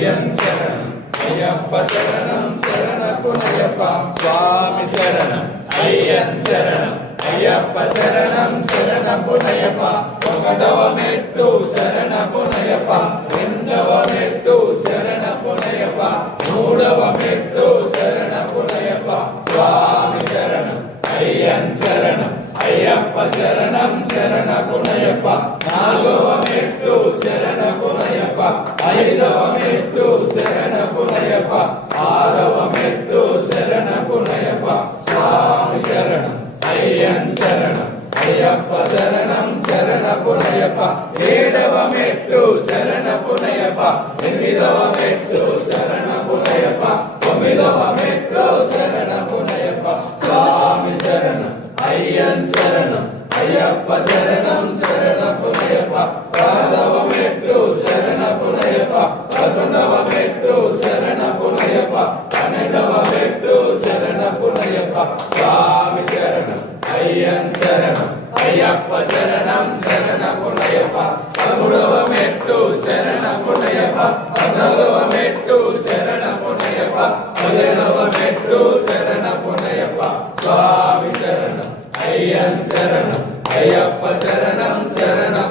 అయ్యన్ శరణం అయ్యప్ప శరణం శరణపునయప్ప స్వామి శరణం అయ్యన్ శరణం అయ్యప్ప శరణం శరణపునయప్ప ఒకటవ మెట్టు శరణపునయప్ప రెండవ మెట్టు శరణపునయప్ప మూడవ మెట్టు శరణపునయప్ప స్వామి శరణం అయ్యన్ శరణం అయ్యప్ప శరణం శరణపునయప్ప నాలుగవ మెట్టు శరణపునయప్ప ఐదవ మెట్టు శరణపునయప్ప ఆరవ మెట్టు శరణపునయప్ప స్వామి శరణం అయ్యన్ శరణం అయ్యప్ప శరణం శరణపునయప్ప ఏడవ మెట్టు శరణపునయప్ప ఎనిమిదవ మెట్టు శరణపునయప్ప తొమ్మిదవ మెట్టు శరణపునయప్ప స్వామి శరణం అయ్యన్ శరణం అయ్యప్ప శరణం శరణపునయప్ప పదవ మెట్టు శరణపునయప్ప పదకొండవ మెట్టు శరణపునయప్ప పన్నెండవ మెట్టు శరణపునయప్ప స్వామి శరణం అయ్యన్ శరణం అయ్యప్ప శరణం శరణపునయప్ప పదమూడవ మెట్టు శరణపునయప్ప పద్నాలుగవ మెట్టు శరణపునయప్ప పదిహేనవ మెట్టు శరణపునయప్ప స్వామి శరణం అయ్యన్ శరణం అయ్యప్ప శరణం శరణం